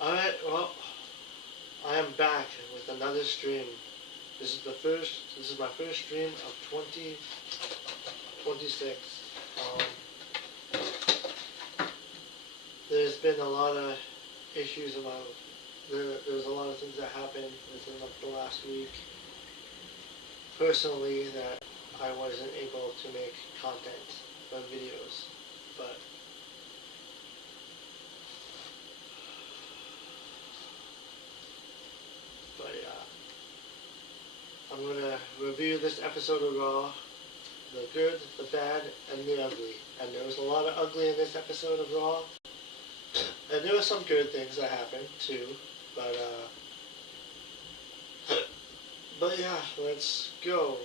Alright, well, I am back with another stream. This is my first stream of 2026. Um, there's been a lot of issues about, there's a lot of things that happened within the last week. Personally, that I wasn't able to make content or videos, but yeah. I'm gonna review this episode of Raw, the good, the bad, and the ugly. And there was a lot of ugly in this episode of Raw. And there were some good things that happened too, but yeah, let's go.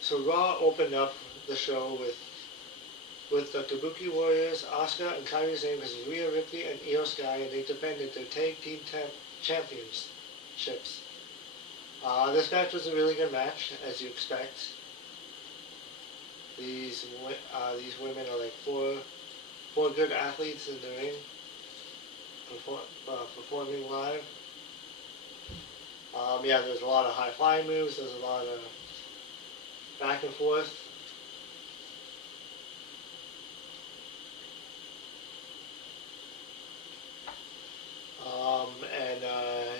So Raw opened up the show with the Kabuki Warriors, Asuka and Kairi Sane versus Rhea Ripley and Io Sky, and they defended their tag team championships. This match was a really good match, as you expect. These women are like four good athletes in the ring, performing live. Yeah, there's a lot of high flying moves. There's a lot of back and forth.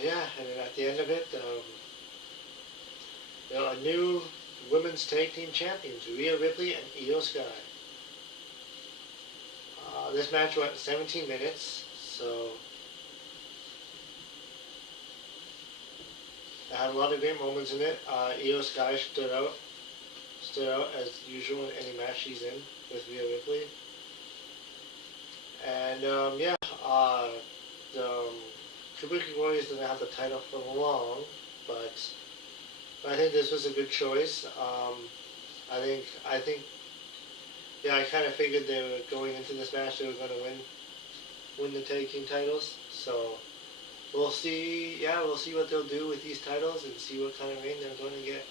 Yeah, and then at the end of it, there are new women's tag team champions, Rhea Ripley and Io Sky. This match went 17 minutes, so it had a lot of great moments in it. Io Sky stood out as usual in any match she's in with Rhea Ripley. And yeah, the Kabuki Warriors didn't have the title for long, but I think this was a good choice. I think, yeah, I kind of figured they were going into this match they were going to win the tag team titles. So we'll see. Yeah, we'll see what they'll do with these titles and see what kind of reign they're going to get.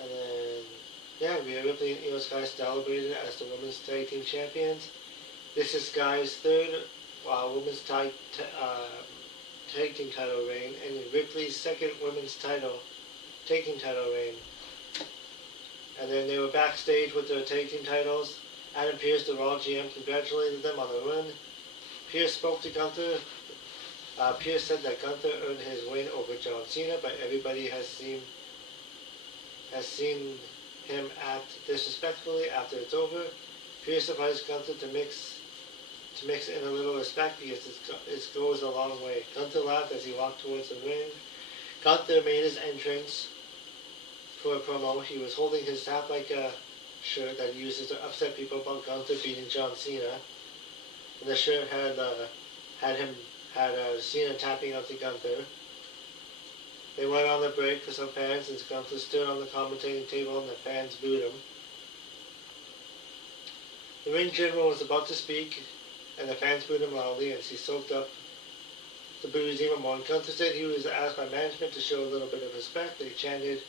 And then, yeah, Rhea Ripley and Io Sky celebrated as the women's tag team champions. This is Sky's third women's tag team title reign, and Ripley's second women's tag team title reign. And then they were backstage with their tag team titles. Adam Pearce, the Raw GM, congratulated them on the win. Pearce spoke to Gunther. Pearce said that Gunther earned his win over John Cena, but everybody has seen him act disrespectfully after it's over. Pearce advised Gunther to mix in a little respect because it goes a long way. Gunther laughed as he walked towards the ring. Gunther made his entrance for a promo. He was holding his Tap Like a shirt that he uses to upset people about Gunther beating John Cena. And the shirt had Cena tapping out to Gunther. They went on the break for some fans since Gunther stood on the commentating table and the fans booed him. The ring general was about to speak, and the fans booed him loudly as he soaked up the boos even more. And Gunther said he was asked by management to show a little bit of respect. They chanted,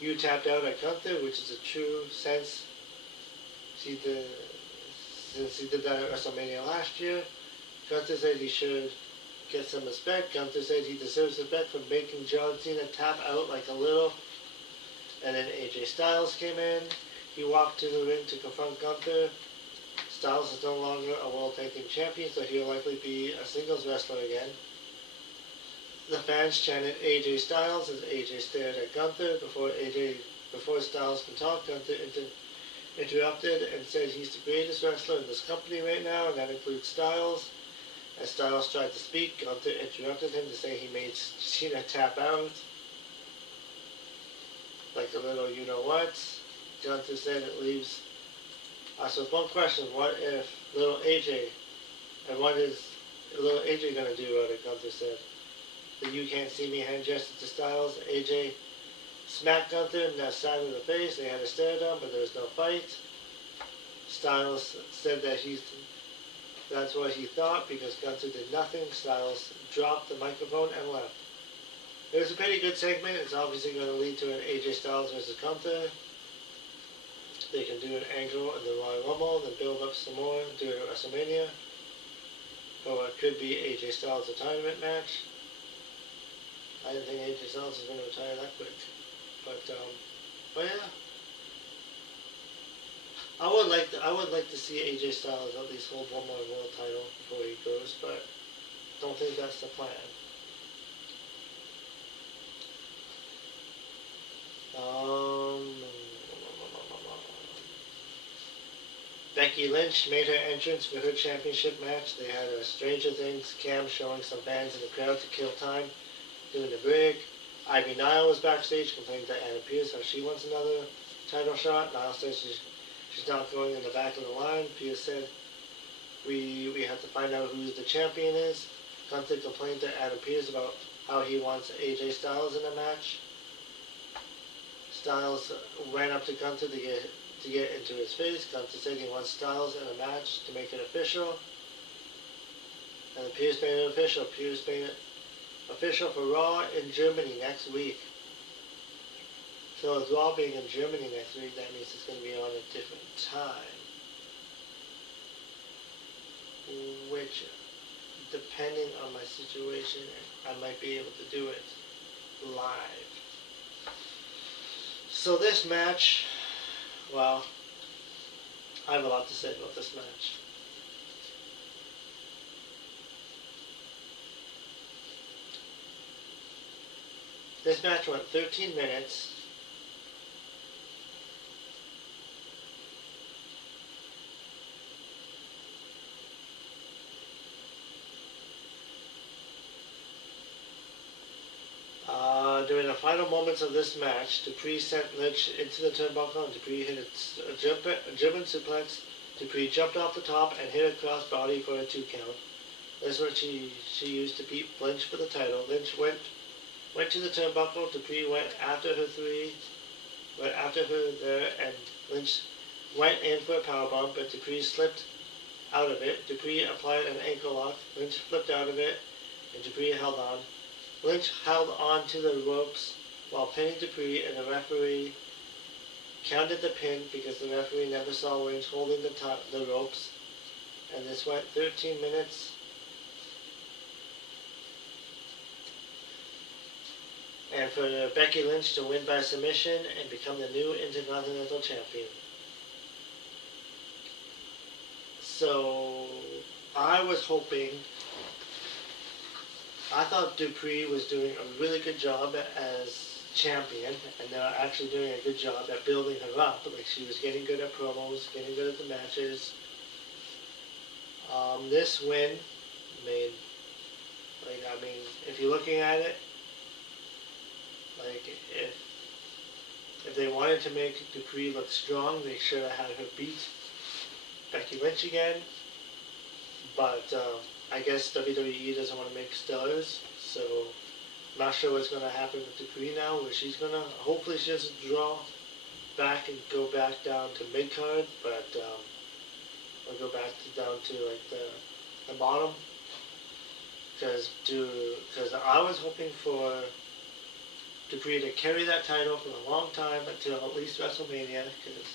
"You tapped out at Gunther," which is a true sense since he did that at WrestleMania last year. Gunther said he should get some respect. Gunther said he deserves respect for making John Cena tap out like a little. And then AJ Styles came in. He walked to the ring to confront Gunther. Styles is no longer a World Tag Team Champion, so he'll likely be a singles wrestler again. The fans chanted AJ Styles as AJ stared at Gunther. Before Styles could talk, Gunther interrupted and said he's the greatest wrestler in this company right now, and that includes Styles. As Styles tried to speak, Gunther interrupted him to say he made Cena tap out. Like a little you-know-what. Gunther said it leaves us with one question. What if little AJ, and what is little AJ going to do about it, Gunther said. The "you can't see me" hand gesture to Styles. AJ smacked Gunther in the side of the face. They had a stare down, but there was no fight. Styles said that that's what he thought because Gunther did nothing. Styles dropped the microphone and left. It was a pretty good segment. It's obviously going to lead to an AJ Styles versus Gunther. They can do an angle in the Royal Rumble, then build up some more, do it at WrestleMania. Or what could be AJ Styles' retirement match. I didn't think AJ Styles was going to retire that quick. But yeah. I would like to see AJ Styles at least hold one more world title before he goes, but don't think that's the plan. Becky Lynch made her entrance for her championship match. They had a Stranger Things cam showing some bands in the crowd to kill time doing the break. Ivy Nile was backstage complaining to Anna Pierce how she wants another title shot. Nile says she's not going in the back of the line. Pierce said, we have to find out who the champion is. Gunther complained to Adam Pierce about how he wants AJ Styles in the match. Styles ran up to Gunther to get into his face. Gunther said he wants Styles in a match to make it official. And Pierce made it official. Pierce made it official for Raw in Germany next week. So with Raw being in Germany next week, that means it's going to be on a different time. Which, depending on my situation, I might be able to do it live. So this match, well, I have a lot to say about this match. This match went 13 minutes. During the final moments of this match, Dupree sent Lynch into the turnbuckle and Dupree hit a German suplex. Dupree jumped off the top and hit a crossbody for a 2 count. That's what she used to beat Lynch for the title. Lynch went to the turnbuckle. Dupree went after her there, and Lynch went in for a powerbomb, but Dupree slipped out of it. Dupree applied an ankle lock. Lynch flipped out of it, and Dupree held on. Lynch held on to the ropes while pinning Dupree, and the referee counted the pin because the referee never saw Lynch holding the ropes. And this went 13 minutes. And for Becky Lynch to win by submission and become the new Intercontinental Champion. So I was hoping, I thought Dupree was doing a really good job as champion, and they're actually doing a good job at building her up. Like, she was getting good at promos, getting good at the matches. This win made, like, I mean, if you're looking at it, like, if they wanted to make Dupree look strong, they should have had her beat Becky Lynch again. But I guess WWE doesn't want to make stars, so I'm not sure what's going to happen with Dupree now, where she's going to, hopefully she doesn't draw back and go back down to mid-card, but or go back down to like the bottom, because I was hoping for Dupree to carry that title for a long time until at least WrestleMania, because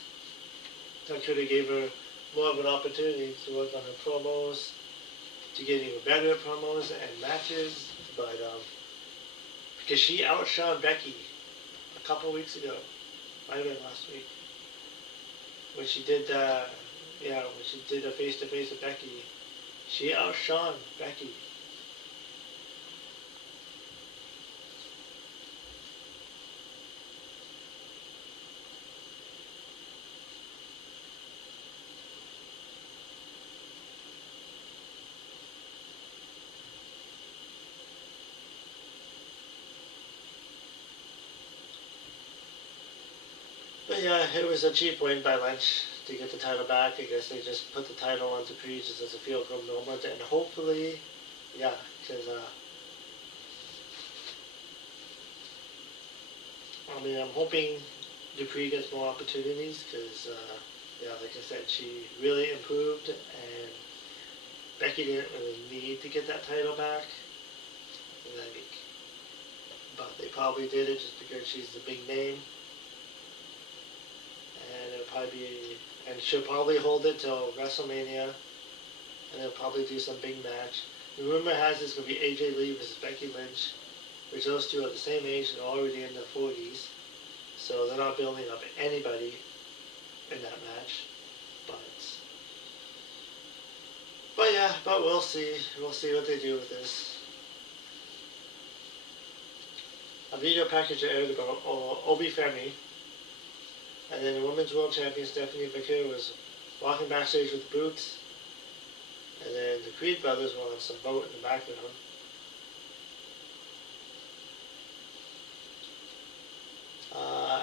that could have gave her more of an opportunity to work on her promos, to get even better at promos and matches, but because she outshone Becky a couple weeks ago, might have been last week, when she did a face-to-face with Becky, she outshone Becky. But yeah, it was a cheap win by Lynch to get the title back. I guess they just put the title on Dupree just as a feel-good moment, and hopefully, yeah, because I mean, I'm hoping Dupree gets more opportunities, because yeah, like I said, she really improved, and Becky didn't really need to get that title back. But probably did it just because she's the big name. And it'll probably be, and she'll probably hold it till WrestleMania. And they'll probably do some big match. The rumor has it's going to be AJ Lee versus Becky Lynch, which those two are the same age and already in their 40s. So they're not building up anybody in that match. But yeah, but we'll see. We'll see what they do with this. A video package aired about Obi Femi, and then the Women's World Champion Stephanie McMahon was walking backstage with boots, and then the Creed brothers were on some boat in the background.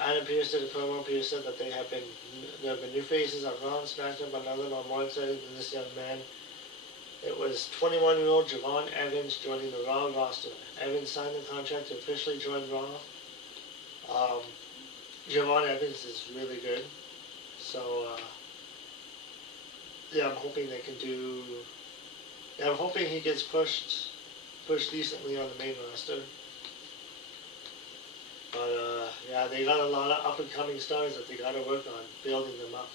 Adam Pearce did a promo. Pearce said that there have been new faces on Raw and SmackDown, but none of them are more exciting than this young man. It was 21-year-old Javon Evans joining the Raw roster. Evans signed the contract to officially join Raw. Javon Evans is really good. So, yeah, I'm hoping they can do... Yeah, I'm hoping he gets pushed decently on the main roster. But, yeah, they got a lot of up-and-coming stars that they got to work on, building them up.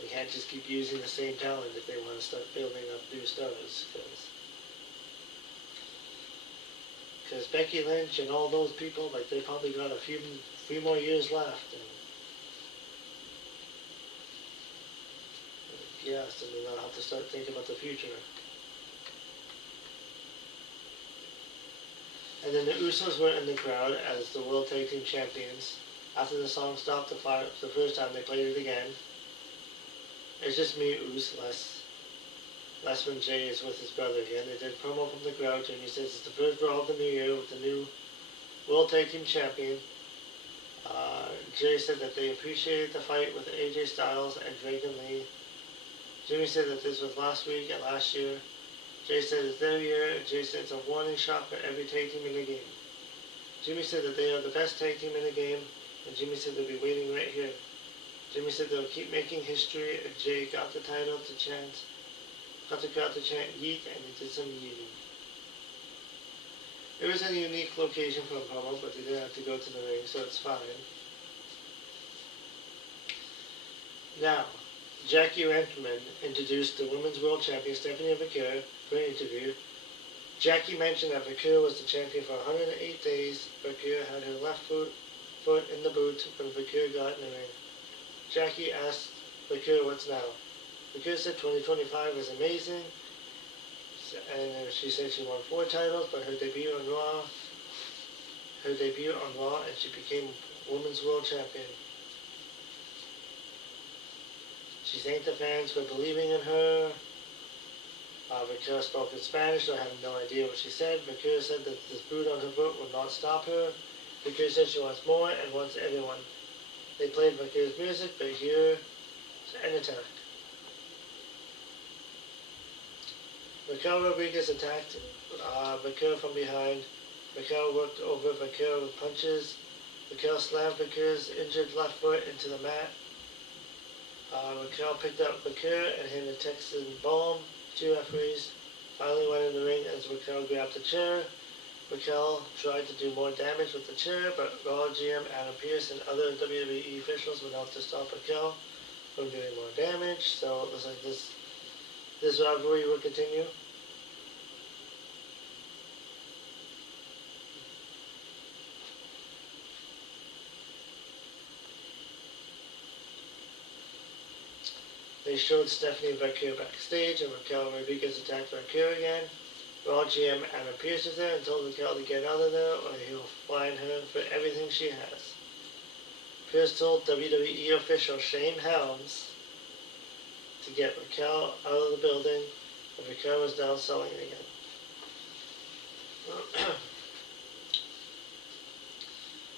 They can't just keep using the same talent if they want to start building up new stars. Because Becky Lynch and all those people, like, they probably got a few more years left. And, yeah, so they'll have to start thinking about the future. And then the Usos were in the crowd as the World Tag Team Champions. After the song stopped the first time, they played it again. It's just me, Us, less when Jay is with his brother again. They did a promo from the crowd. Jimmy says it's the first Raw of the new year with the new World Tag Team Champion. Jay said that they appreciated the fight with AJ Styles and Drake and Lee. Jimmy said that this was last week and last year. Jay said it's their year, and Jay said it's a warning shot for every tag team in the game. Jimmy said that they are the best tag team in the game, and Jimmy said they'll be waiting right here. Jimmy said they'll keep making history, and Jay got the crowd to chant yeet, and he did some yeeting. It was a unique location for a promo, but they didn't have to go to the ring, so it's fine. Now, Jackie Rentman introduced the Women's World Champion Stephanie McMahon for an interview. Jackie mentioned that McMahon was the champion for 108 days. McMahon had her left foot in the boot when McMahon got in the ring. Jackie asked McMahon what's now. McMahon said 2025 was amazing, and she said she won 4 titles, but her debut on Raw, and she became Women's World Champion. She thanked the fans for believing in her. Victoria spoke in Spanish, so I have no idea what she said. Victoria said that this boot on her foot would not stop her. Victoria said she wants more and wants everyone. They played Victoria's music, but here's an attack. Raquel Rodriguez attacked Victoria from behind. Raquel worked over Victoria with punches. Raquel slammed Victoria's injured left foot into the mat. Raquel picked up Victoria and hit a Texan bomb. 2 referees finally went in the ring as Raquel grabbed the chair. Raquel tried to do more damage with the chair, but Raw GM Adam Pearce and other WWE officials went out to stop Raquel from doing more damage. So it looks like this rivalry will continue. They showed Stephanie and Victoria backstage, and Raquel Rodriguez attacked Victoria again. Raw GM Adam Pearce is there and told Raquel to get out of there, or he'll fine her for everything she has. Pearce told WWE official Shane Helms to get Raquel out of the building, and Raquel was down selling it again.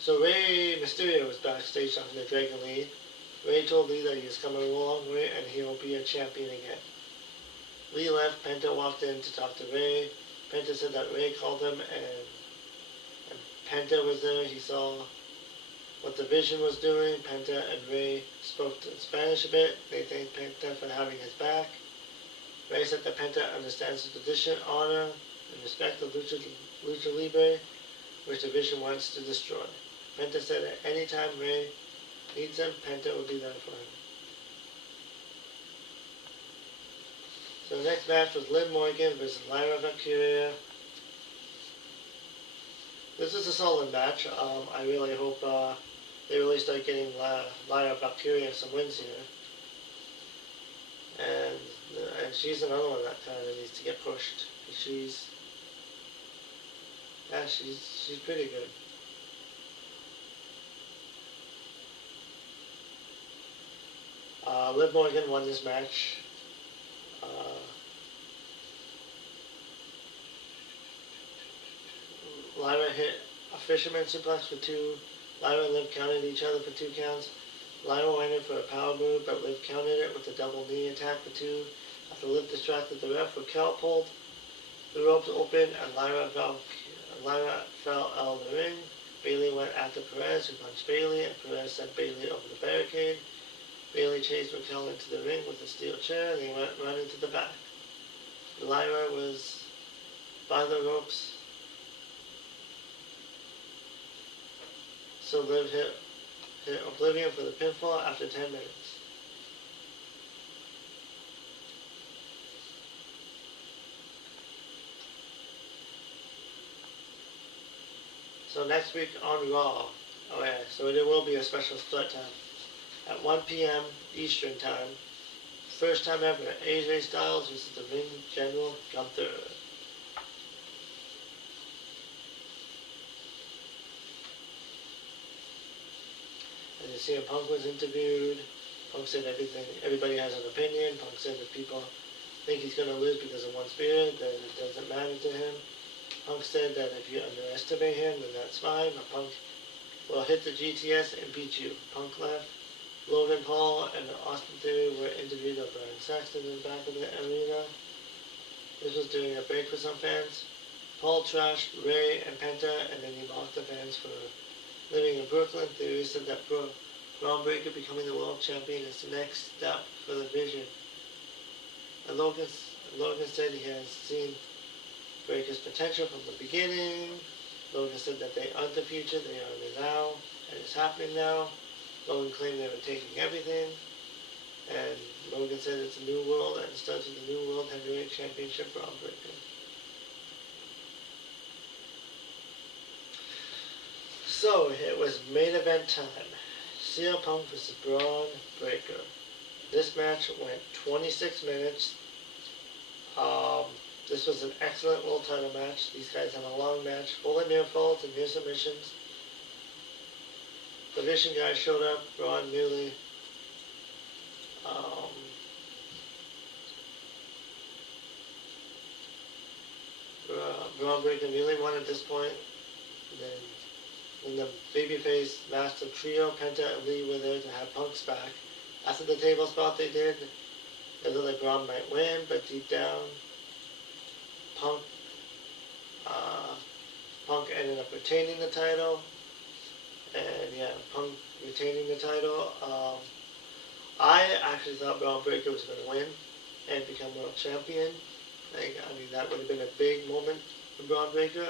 So Rey Mysterio was backstage talking to Dragon Lee. Ray told Lee that he was coming a long way and he will be a champion again. Lee left. Penta walked in to talk to Ray. Penta said that Ray called him and Penta was there. He saw what the Vision was doing. Penta and Ray spoke in Spanish a bit. They thanked Penta for having his back. Ray said that Penta understands the tradition, honor, and respect of Lucha Libre. which the Vision wants to destroy. Penta said at any time Ray needs him, Penta will be there for him. So the next match was Liv Morgan versus Lyra Valkyria. This is a solid match. I really hope they really start getting Lyra Valkyria some wins here. And she's another one that kind of needs to get pushed. She's pretty good. Liv Morgan won this match. Lyra hit a fisherman suplex for 2. Lyra and Liv counted each other for 2 counts. Lyra went in for a power move, but Liv countered it with a double knee attack for 2. After Liv distracted the ref, Raquel pulled the ropes open and Lyra fell out of the ring. Bayley went after Perez, who punched Bayley, and Perez sent Bayley over the barricade. Bayley chased Raquel into the ring with a steel chair, and he went right into the back. Lyra was by the ropes, so Liv hit Oblivion for the pinfall after 10 minutes. So next week on Raw, so there will be a special start time at 1 p.m. Eastern Time. First time ever, AJ Styles versus the Ring General Gunther. And the CM Punk was interviewed. Punk said everybody has an opinion. Punk said that people think he's going to lose because of one spirit, that it doesn't matter to him. Punk said that if you underestimate him, then that's fine, but Punk will hit the GTS and beat you. Punk left. Logan Paul and Austin Theory were interviewed by Brian Saxton in the back of the arena. This was during a break for some fans. Paul trashed Ray and Penta, and then he mocked the fans for living in Brooklyn. Theory said that Braun Breaker becoming the world champion is the next step for the Vision. And Logan said he has seen Breaker's potential from the beginning. Logan said that they aren't the future, they are the now, and it's happening now. Logan claimed they were taking everything, and Logan said it's a new world, and it starts with the new World Heavyweight Championship Braun Breaker. So, it was main event time. CM Punk versus Braun Breaker. This match went 26 minutes. This was an excellent world title match. These guys had a long match, full of near falls and near submissions. The Vision guys showed up. Braun nearly Braun Breaker nearly won at this point. Then the babyface master trio, Penta and Lee, were there to have Punk's back. After the table spot they did, it looked like Braun might win, but deep down, Punk ended up retaining the title. And yeah, Punk retaining the title. I actually thought Braun Breaker was going to win and become world champion. That would have been a big moment for Braun Breaker.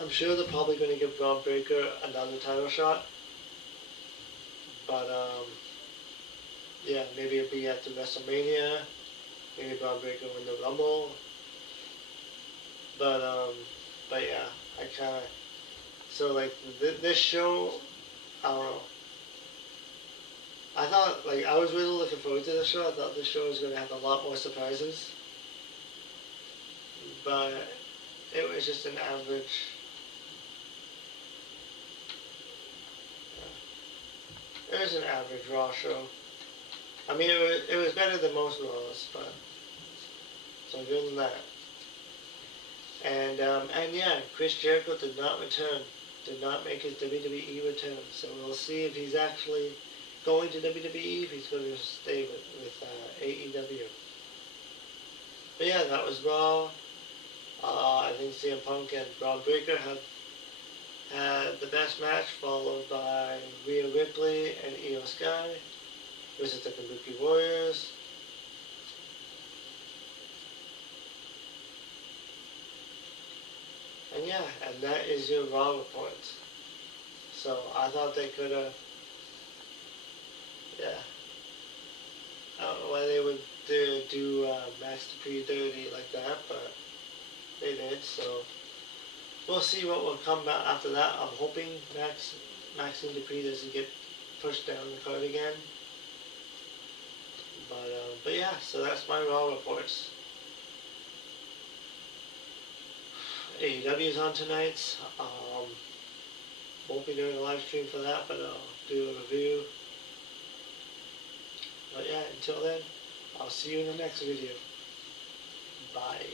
I'm sure they're probably going to give Braun Breaker another title shot. But yeah, maybe it'll be at the WrestleMania. Maybe Braun Breaker win the Rumble. But yeah, I kind of, so this show, I don't know. I thought, I was really looking forward to this show. I thought this show was going to have a lot more surprises. But it was just an average. It was an average Raw show. It was better than most Raws, but so good than that. And yeah, Chris Jericho did not return, did not make his WWE return. So we'll see if he's actually going to WWE, if he's going to stay with AEW. But yeah, that was Raw. I think CM Punk and Braun Breaker had the best match, followed by Rhea Ripley and Io Sky versus the Kabuki Warriors. And yeah, and that is your Raw report. So I thought they could have, yeah. I don't know why they would do Max Dupree dirty like that, but they did. So we'll see what will come back after that. I'm hoping Maxine Dupree doesn't get pushed down the card again. But yeah, so that's my Raw reports. AEW is on tonight. Won't be doing a live stream for that, but I'll do a review. But yeah, until then, I'll see you in the next video. Bye.